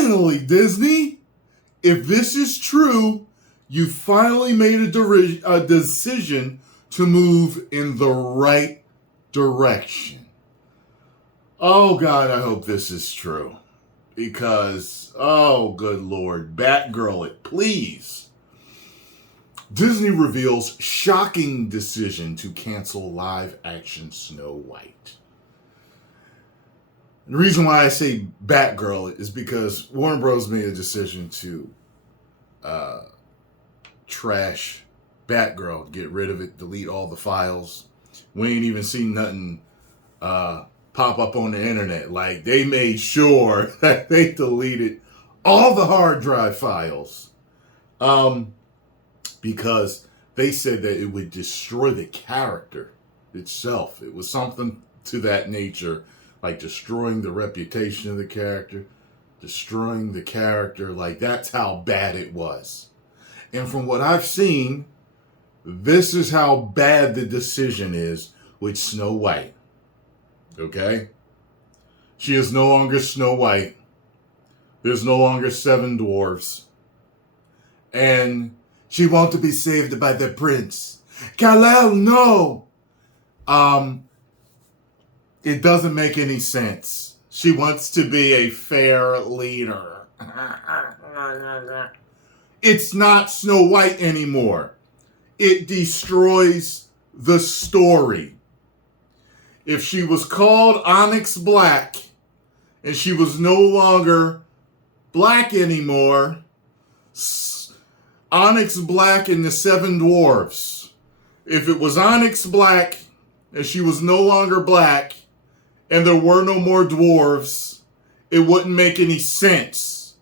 Finally, Disney, if this is true, you finally made a decision to move in the right direction. Oh, God, I hope this is true. Because, oh, good Lord, Batgirl it, please. Disney reveals shocking decision to cancel live-action Snow White. The reason why I say Batgirl is because Warner Bros. Made a decision to trash Batgirl, get rid of it, delete all the files. We ain't even seen nothing pop up on the internet. Like, they made sure that they deleted all the hard drive files. Because they said that it would destroy the character itself. It was something to that nature, like destroying the reputation of the character, destroying the character. Like, that's how bad it was. And from what I've seen, this is how bad the decision is with Snow White. Okay? She is no longer Snow White. There's no longer 7 dwarves. And she wants to be saved by the prince. Kal-El, no! It doesn't make any sense. She wants to be a fair leader. It's not Snow White anymore. It destroys the story. If she was called Onyx Black and she was no longer black anymore, Onyx Black and the 7 dwarfs. If it was Onyx Black and she was no longer black and there were no more dwarves, it wouldn't make any sense.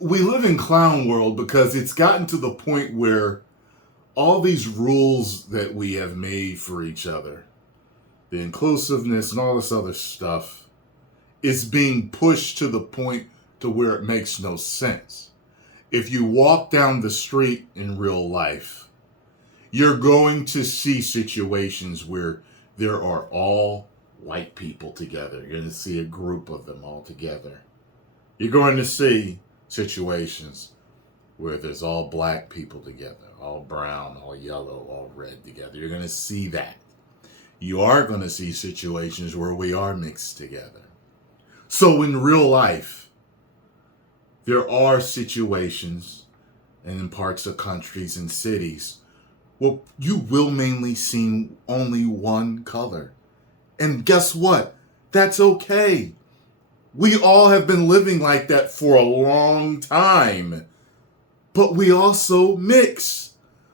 We live in clown world because it's gotten to the point where all these rules that we have made for each other, the inclusiveness and all this other stuff, is being pushed to the point to where it makes no sense. If you walk down the street in real life, you're going to see situations where there are all white people together. You're going to see a group of them all together. You're going to see situations where there's all black people together, all brown, all yellow, all red together. You're going to see that. You are going to see situations where we are mixed together. So in real life, there are situations, and in parts of countries and cities, well, you will mainly see only one color. And guess what? That's okay. We all have been living like that for a long time. But we also mix.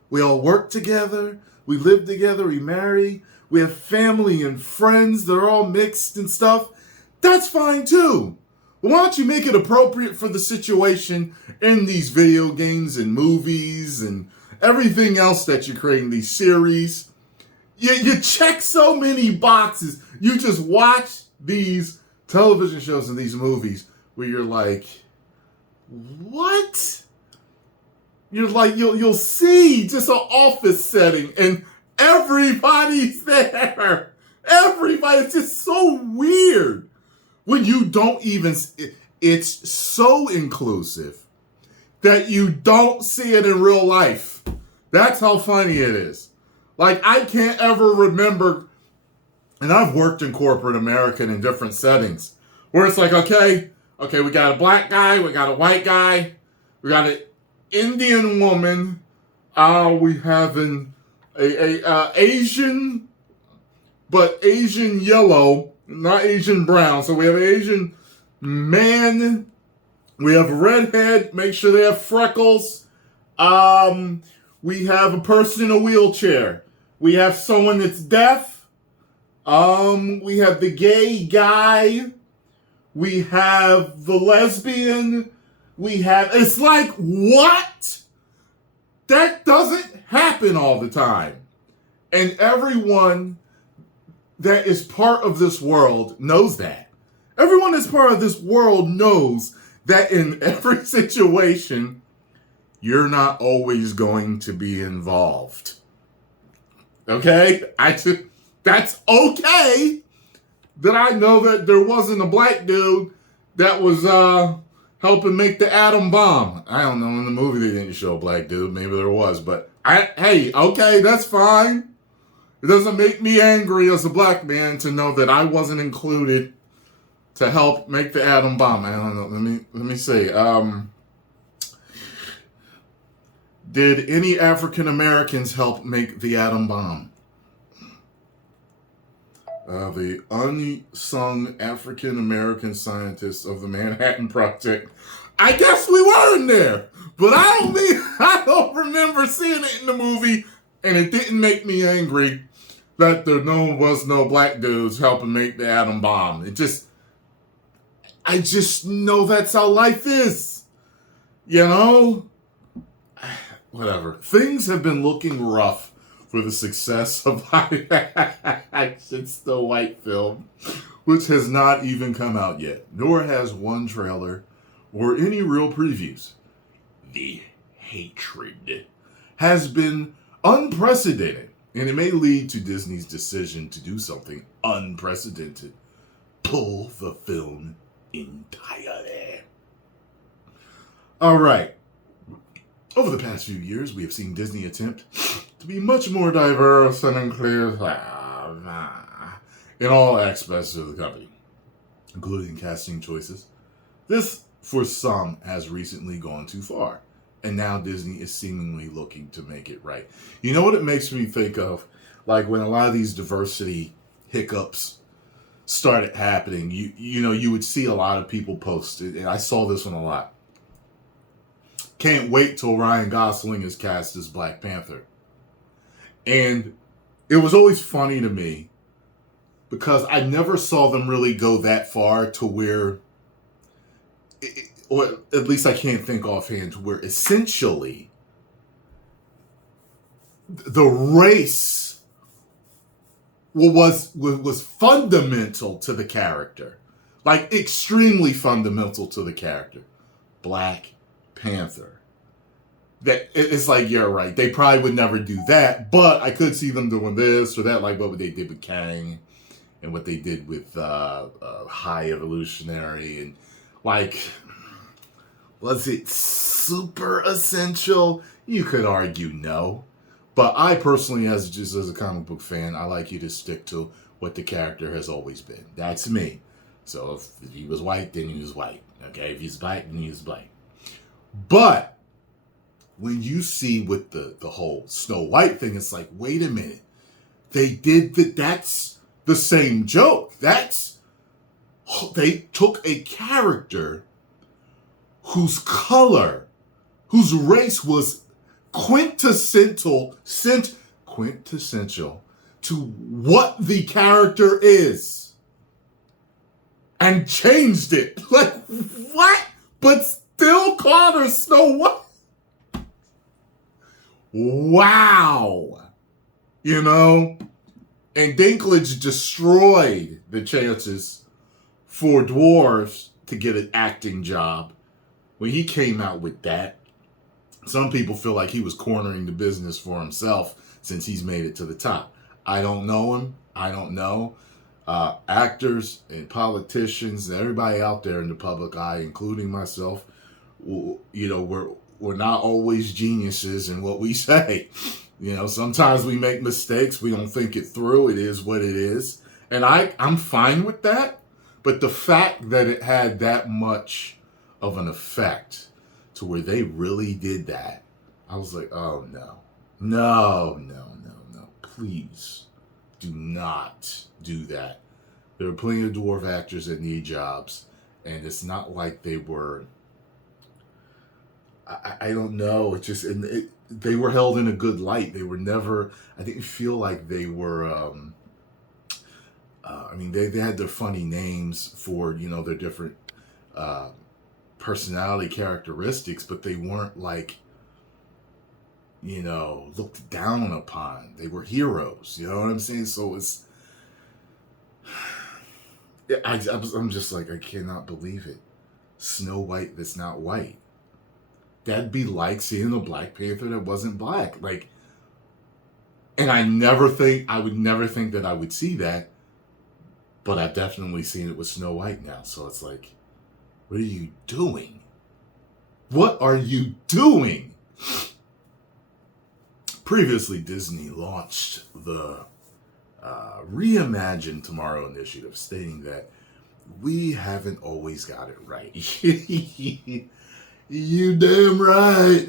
We all work together. We live together. We marry. We have family and friends that are all mixed and stuff. That's fine too. Why don't you make it appropriate for the situation in these video games and movies and everything else that you're creating, these series? You check so many boxes. You just watch these television shows and these movies where you're like, what? You're like, you'll see just an office setting and everybody's there. Everybody's just so weird. When you don't even, it's so inclusive that you don't see it in real life. That's how funny it is. Like, I can't ever remember, and I've worked in corporate America in different settings, where it's like, okay, we got a black guy, we got a white guy, we got an Indian woman, we have an Asian, but Asian yellow, not Asian brown. So we have an Asian man, we have a redhead, make sure they have freckles. We have a person in a wheelchair. We have someone that's deaf. We have the gay guy. We have the lesbian. It's like, what? That doesn't happen all the time. And everyone that is part of this world knows that. Everyone that's part of this world knows that in every situation, you're not always going to be involved. Okay? That's okay. that I know that there wasn't a black dude that was helping make the atom bomb. I don't know. In the movie, they didn't show a black dude. Maybe there was, but hey, okay, that's fine. It doesn't make me angry as a black man to know that I wasn't included to help make the atom bomb. I don't know. Let me see. Did any African Americans help make the atom bomb? The unsung African American scientists of the Manhattan Project. I guess we weren't there, but I don't remember seeing it in the movie, and it didn't make me angry that there was no black dudes helping make the atom bomb. I just know that's how life is, you know. Whatever. Things have been looking rough for the success of live action Snow White film, which has not even come out yet, nor has one trailer or any real previews. The hatred has been unprecedented, and it may lead to Disney's decision to do something unprecedented. Pull the film entirely. All right. Over the past few years, we have seen Disney attempt to be much more diverse and inclusive in all aspects of the company, including casting choices. This, for some, has recently gone too far, and now Disney is seemingly looking to make it right. You know what it makes me think of? Like when a lot of these diversity hiccups started happening, you would see a lot of people post it, and I saw this one a lot. Can't wait till Ryan Gosling is cast as Black Panther. And it was always funny to me because I never saw them really go that far to where, or at least I can't think offhand, to where essentially the race was fundamental to the character. Like extremely fundamental to the character. Black Panther. That it's like, you're right. They probably would never do that, but I could see them doing this or that, like what they did with Kang and what they did with High Evolutionary, and like, was it super essential? You could argue no, but I personally, as a comic book fan, I like you to stick to what the character has always been. That's me. So if he was white, then he was white. Okay, if he's black, then he was black. But when you see with the whole Snow White thing, it's like, wait a minute. They did that. That's the same joke. They took a character whose color, whose race was quintessential to what the character is, and changed it. Like, what? But still called her Snow White. Wow. And Dinklage destroyed the chances for dwarves to get an acting job when he came out with that. Some people feel like he was cornering the business for himself since he's made it to the top. I don't know him. I don't know. Actors and politicians and everybody out there in the public eye, including myself, we're not always geniuses in what we say. Sometimes we make mistakes. We don't think it through. It is what it is. And I'm fine with that. But the fact that it had that much of an effect to where they really did that, I was like, oh, no. No. Please do not do that. There are plenty of dwarf actors that need jobs. And it's not like they were... I don't know. It's just they were held in a good light. They were never. I didn't feel like they were. They had their funny names for their different personality characteristics, but they weren't like looked down upon. They were heroes. You know what I'm saying? So it's. I'm just like, I cannot believe it. Snow White that's not white. That'd be like seeing a Black Panther that wasn't black. Like, and I would never think that I would see that. But I've definitely seen it with Snow White now. So it's like, what are you doing? What are you doing? Previously, Disney launched the Reimagine Tomorrow initiative, stating that we haven't always got it right. You damn right.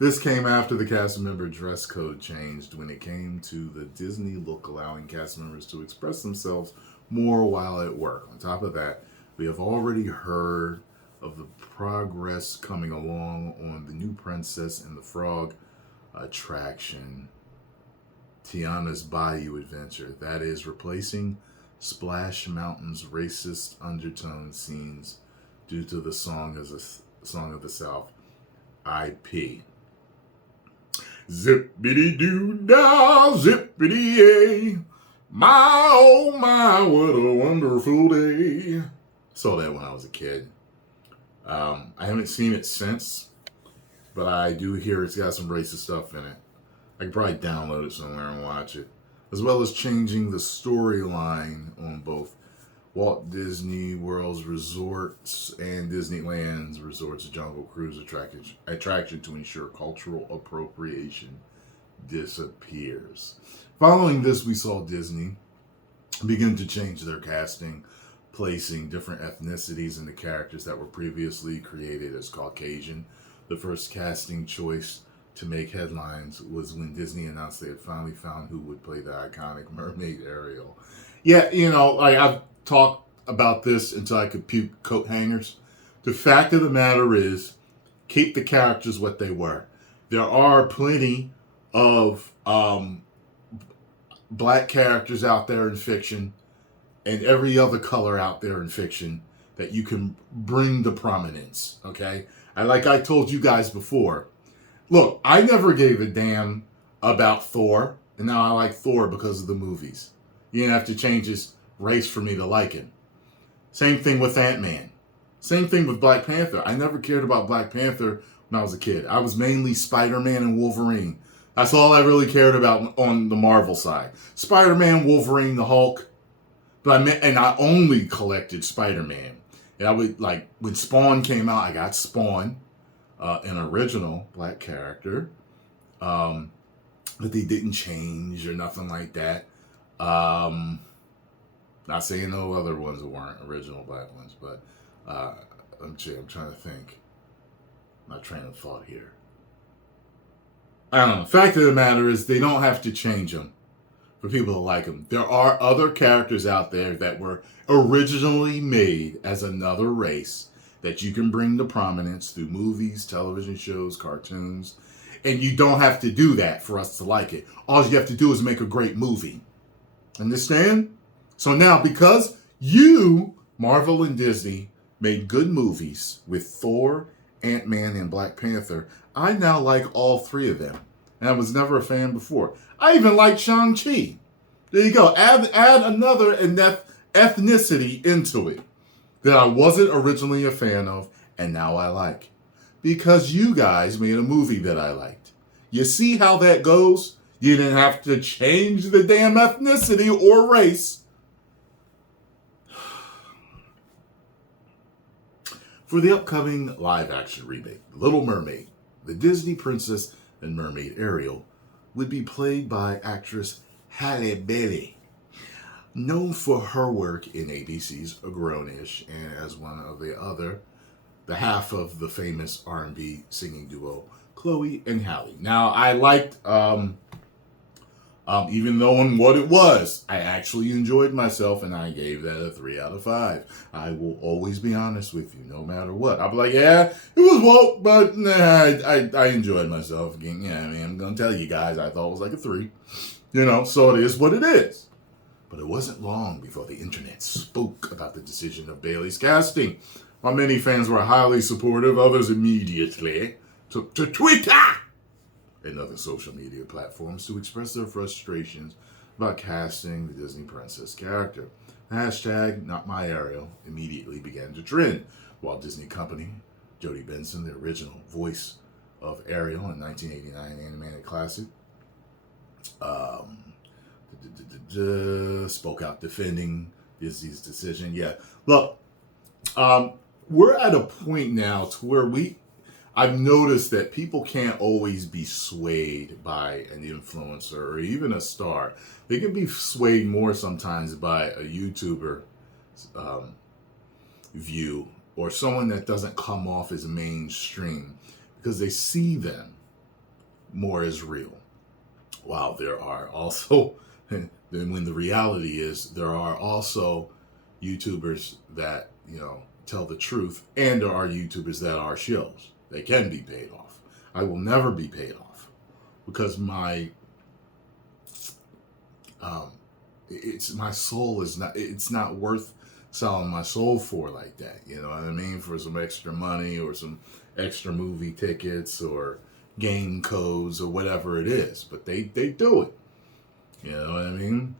This came after the cast member dress code changed when it came to the Disney look, allowing cast members to express themselves more while at work. On top of that, we have already heard of the progress coming along on the new Princess and the Frog attraction, Tiana's Bayou Adventure. That is replacing Splash Mountain's racist undertone scenes due to the Song of the South IP. Zippity-doo-dah, zippity-yay. My, oh my, what a wonderful day. Saw that when I was a kid. I haven't seen it since, but I do hear it's got some racist stuff in it. I could probably download it somewhere and watch it. As well as changing the storyline on both Walt Disney World's resorts and Disneyland's Resorts of Jungle Cruise attraction to ensure cultural appropriation disappears. Following this, we saw Disney begin to change their casting, placing different ethnicities in the characters that were previously created as Caucasian. The first casting choice to make headlines was when Disney announced they had finally found who would play the iconic mermaid Ariel. Yeah, like I've talked about this until I could puke coat hangers. The fact of the matter is, keep the characters what they were. There are plenty of black characters out there in fiction and every other color out there in fiction that you can bring to prominence, okay? Like I told you guys before, look, I never gave a damn about Thor, and now I like Thor because of the movies. You didn't have to change his race for me to like him. Same thing with Ant-Man. Same thing with Black Panther. I never cared about Black Panther when I was a kid. I was mainly Spider-Man and Wolverine. That's all I really cared about on the Marvel side. Spider-Man, Wolverine, the Hulk. But I only collected Spider-Man. And I would, like, when Spawn came out, I got Spawn, an original black character. But they didn't change or nothing like that. Not saying no other ones that weren't original black ones, but I'm trying to think. My train of thought here. I don't know. The fact of the matter is they don't have to change them for people to like them. There are other characters out there that were originally made as another race that you can bring to prominence through movies, television shows, cartoons. And you don't have to do that for us to like it. All you have to do is make a great movie. Understand? So now, because you, Marvel and Disney, made good movies with Thor, Ant-Man, and Black Panther, I now like all three of them. And I was never a fan before. I even like Shang-Chi. There you go. Add another ethnicity into it that I wasn't originally a fan of, and now I like. Because you guys made a movie that I liked. You see how that goes? You didn't have to change the damn ethnicity or race. For the upcoming live-action remake, Little Mermaid, the Disney princess and mermaid Ariel would be played by actress Halle Bailey, known for her work in ABC's Grownish and as one of the half of the famous R&B singing duo Chloe and Halle. Now, I liked, even knowing what it was, I actually enjoyed myself, and I gave that a 3 out of 5. I will always be honest with you, no matter what. I'll be like, yeah, it was woke, but nah, I enjoyed myself. Again, yeah, I mean, I'm going to tell you guys, I thought it was like a 3. So it is what it is. But it wasn't long before the internet spoke about the decision of Bailey's casting. While many fans were highly supportive, others immediately took to Twitter and other social media platforms to express their frustrations about casting the Disney princess character. The hashtag #NotMyAriel immediately began to trend. Walt Disney Company, Jodie Benson, the original voice of Ariel in 1989 animated classic, spoke out defending Disney's decision. Yeah, look, we're at a point now to where I've noticed that people can't always be swayed by an influencer or even a star. They can be swayed more sometimes by a YouTuber view or someone that doesn't come off as mainstream because they see them more as real. While there are also, then when the reality is, there are also YouTubers that, tell the truth, and there are YouTubers that are shills. They can be paid off. I will never be paid off because my soul is not, it's not worth selling my soul for like that. You know what I mean? For some extra money or some extra movie tickets or game codes or whatever it is. But they do it. You know what I mean?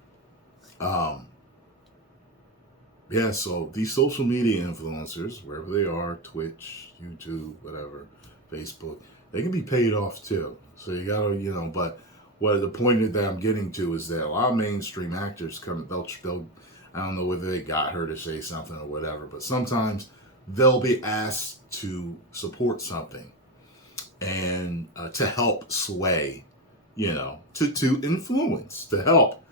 Yeah, so these social media influencers, wherever they are, Twitch, YouTube, whatever, Facebook, they can be paid off too. So you gotta, but what the point that I'm getting to is that a lot of mainstream actors they'll I don't know whether they got her to say something or whatever, but sometimes they'll be asked to support something and to help sway, to influence, to help.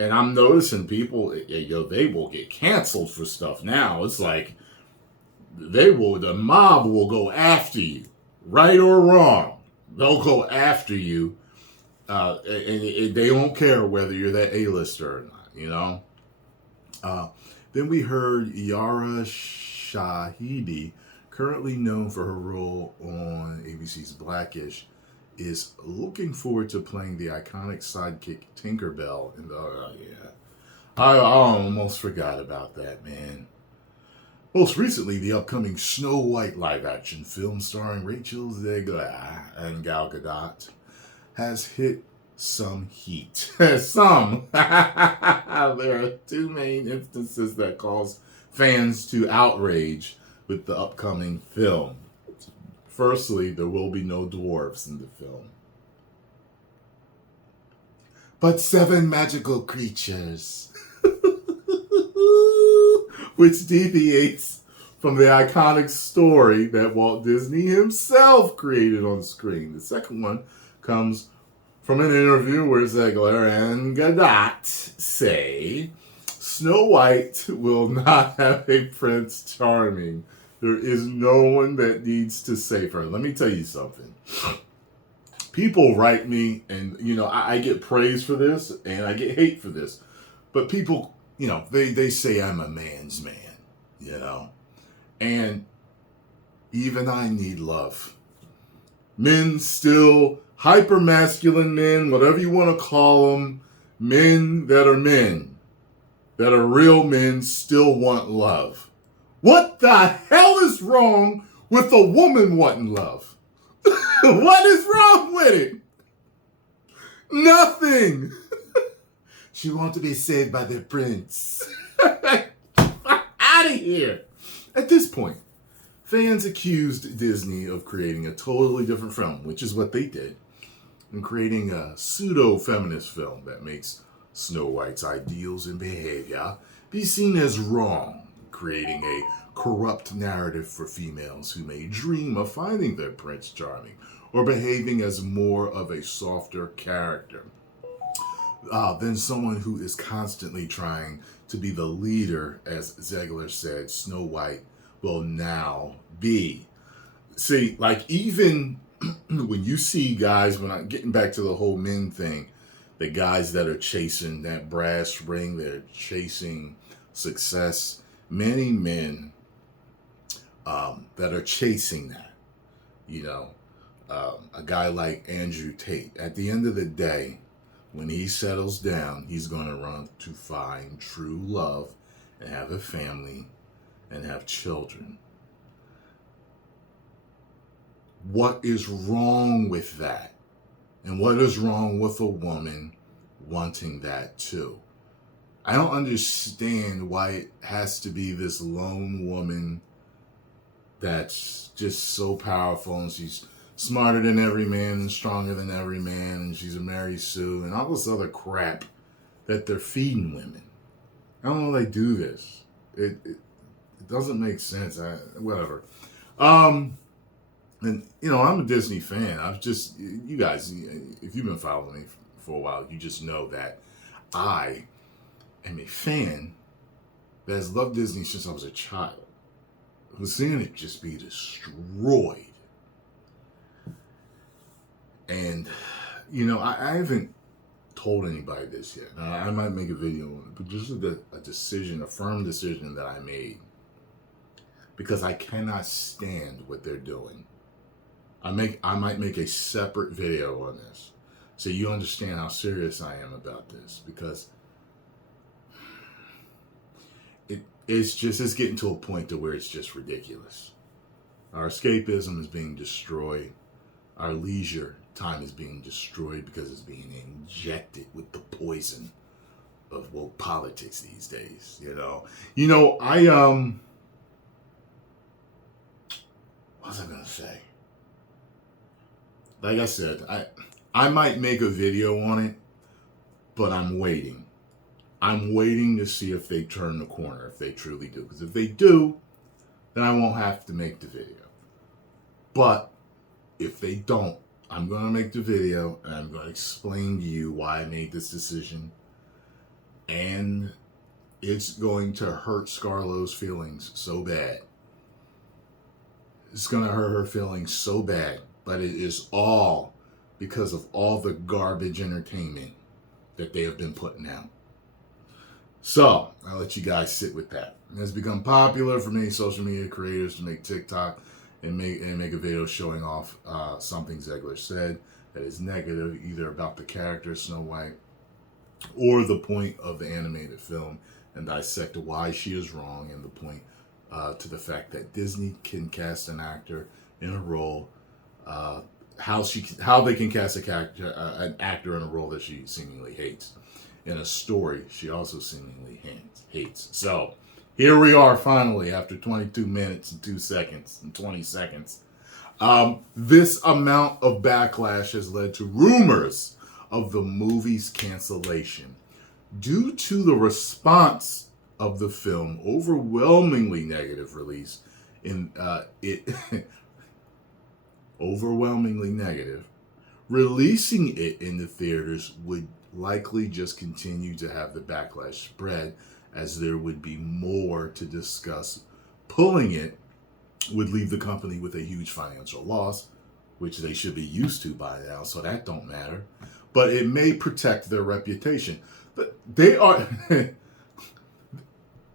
And I'm noticing people, they will get canceled for stuff now. It's like the mob will go after you, right or wrong. They'll go after you, and they don't care whether you're that A-lister or not, Then we heard Yara Shahidi, currently known for her role on ABC's Blackish, is looking forward to playing the iconic sidekick Tinkerbell. I almost forgot about that, man. Most recently, the upcoming Snow White live-action film starring Rachel Zegler and Gal Gadot has hit some heat. Some. There are two main instances that cause fans to outrage with the upcoming film. Firstly, there will be no dwarves in the film, but 7 magical creatures, which deviates from the iconic story that Walt Disney himself created on screen. The second one comes from an interview where Zegler and Gadot say Snow White will not have a Prince Charming. There is no one that needs to save her. Let me tell you something. People write me, and, I get praise for this, and I get hate for this. But people, they say I'm a man's man, And even I need love. Men still, hyper-masculine men, whatever you want to call them, men, that are real men, still want love. What the hell is wrong with a woman wanting love? What is wrong with it? Nothing. She wants to be saved by the prince. Out of here. At this point, fans accused Disney of creating a totally different film, which is what they did, and creating a pseudo-feminist film that makes Snow White's ideals and behavior be seen as wrong, creating a corrupt narrative for females who may dream of finding their Prince Charming or behaving as more of a softer character than someone who is constantly trying to be the leader, as Zegler said, Snow White will now be. See, like even when you see guys, when I'm getting back to the whole men thing, the guys that are chasing that brass ring, they're chasing success. Many men that are chasing that, a guy like Andrew Tate, at the end of the day, when he settles down, he's going to run to find true love and have a family and have children. What is wrong with that? And what is wrong with a woman wanting that too? I don't understand why it has to be this lone woman that's just so powerful and she's smarter than every man and stronger than every man and she's a Mary Sue and all this other crap that they're feeding women. I don't know how they do this. It doesn't make sense. Whatever. And I'm a Disney fan. You guys, if you've been following me for a while, you just know that I am a fan that has loved Disney since I was a child. I was seeing it just be destroyed. And, I haven't told anybody this yet. Now, I might make a video on it, but this is a firm decision that I made. Because I cannot stand what they're doing. I might make a separate video on this, so you understand how serious I am about this. Because it's getting to a point to where it's just ridiculous. Our escapism is being destroyed. Our leisure time is being destroyed because it's being injected with the poison of woke politics these days. What was I gonna say? Like I said, I might make a video on it, but I'm waiting. I'm waiting to see if they turn the corner, if they truly do. Because if they do, then I won't have to make the video. But if they don't, I'm going to make the video and I'm going to explain to you why I made this decision. And it's going to hurt Scarlo's feelings so bad. It's going to hurt her feelings so bad. But it is all because of all the garbage entertainment that they have been putting out. So, I'll let you guys sit with that. It has become popular for many social media creators to make TikTok and make a video showing off something Zegler said that is negative, either about the character Snow White or the point of the animated film, and dissect why she is wrong and the point to the fact that Disney can cast an actor in a role, how they can cast an actor in a role that she seemingly hates. In a story she also seemingly hates. So, here we are finally after 22 minutes and 2 seconds and 20 seconds. This amount of backlash has led to rumors of the movie's cancellation due to the response of the film, overwhelmingly negative release in overwhelmingly negative. Releasing it in the theaters would likely just continue to have the backlash spread, as there would be more to discuss. Pulling it would leave the company with a huge financial loss, which they should be used to by now, so that don't matter. But it may protect their reputation. But they are...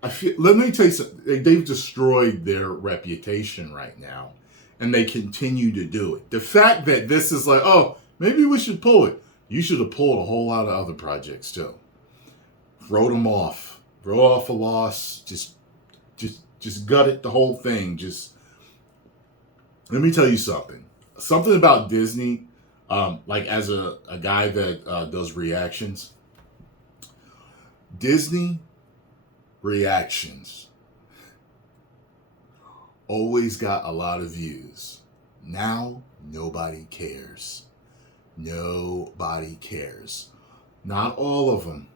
let me tell you something. They've destroyed their reputation right now, and they continue to do it. The fact that this is like, oh, maybe we should pull it. You should have pulled a whole lot of other projects too. Wrote them off. Wrote off a loss. Just gutted the whole thing. Let me tell you something. Something about Disney, like as a guy that does reactions. Disney reactions always got a lot of views. Now, nobody cares. Nobody cares. Not all of them,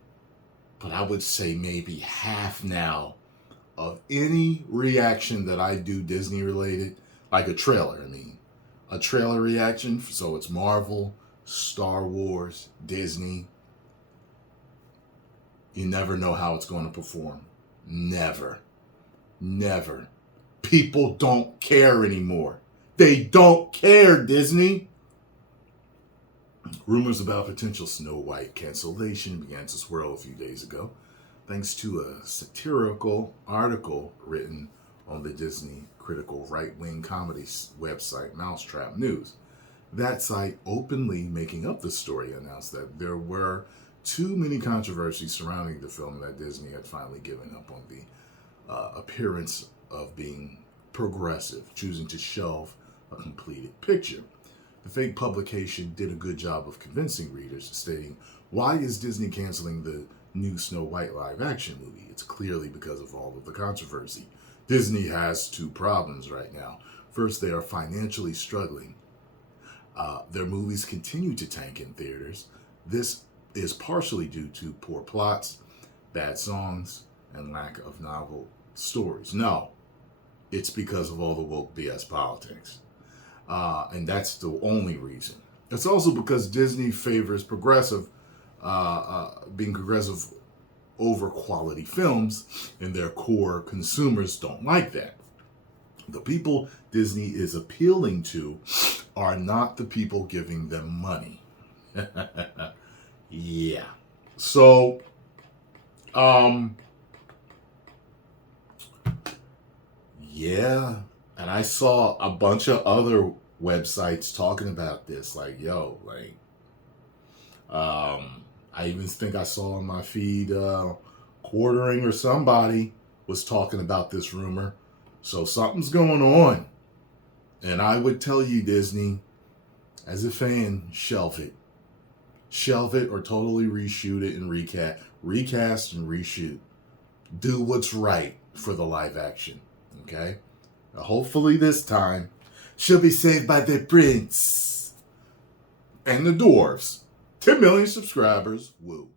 but I would say maybe half now of any reaction that I do Disney related, like a trailer, a trailer reaction. So it's Marvel, Star Wars, Disney. You never know how it's going to perform. Never. People don't care anymore. They don't care, Disney. Rumors about potential Snow White cancellation began to swirl a few days ago, thanks to a satirical article written on the Disney critical right-wing comedy website Mousetrap News. That site, openly making up the story, announced that there were too many controversies surrounding the film that Disney had finally given up on the appearance of being progressive, choosing to shelve a completed picture. The fake publication did a good job of convincing readers, stating, why is Disney canceling the new Snow White live-action movie? It's clearly because of all of the controversy. Disney has two problems right now. First, they are financially struggling. Their movies continue to tank in theaters. This is partially due to poor plots, bad songs, and lack of novel stories. No, it's because of all the woke BS politics. And that's the only reason. It's also because Disney favors being progressive over quality films, and their core consumers don't like that. The people Disney is appealing to are not the people giving them money. Yeah. So, yeah. And I saw a bunch of other websites talking about this. Like, yo, like, I even think I saw on my feed, Quartering or somebody was talking about this rumor. So something's going on. And I would tell you, Disney, as a fan, shelve it. Shelve it or totally reshoot it and recast and reshoot. Do what's right for the live action. Okay? Hopefully this time she'll be saved by the prince and the dwarves. 10 million subscribers. Woo.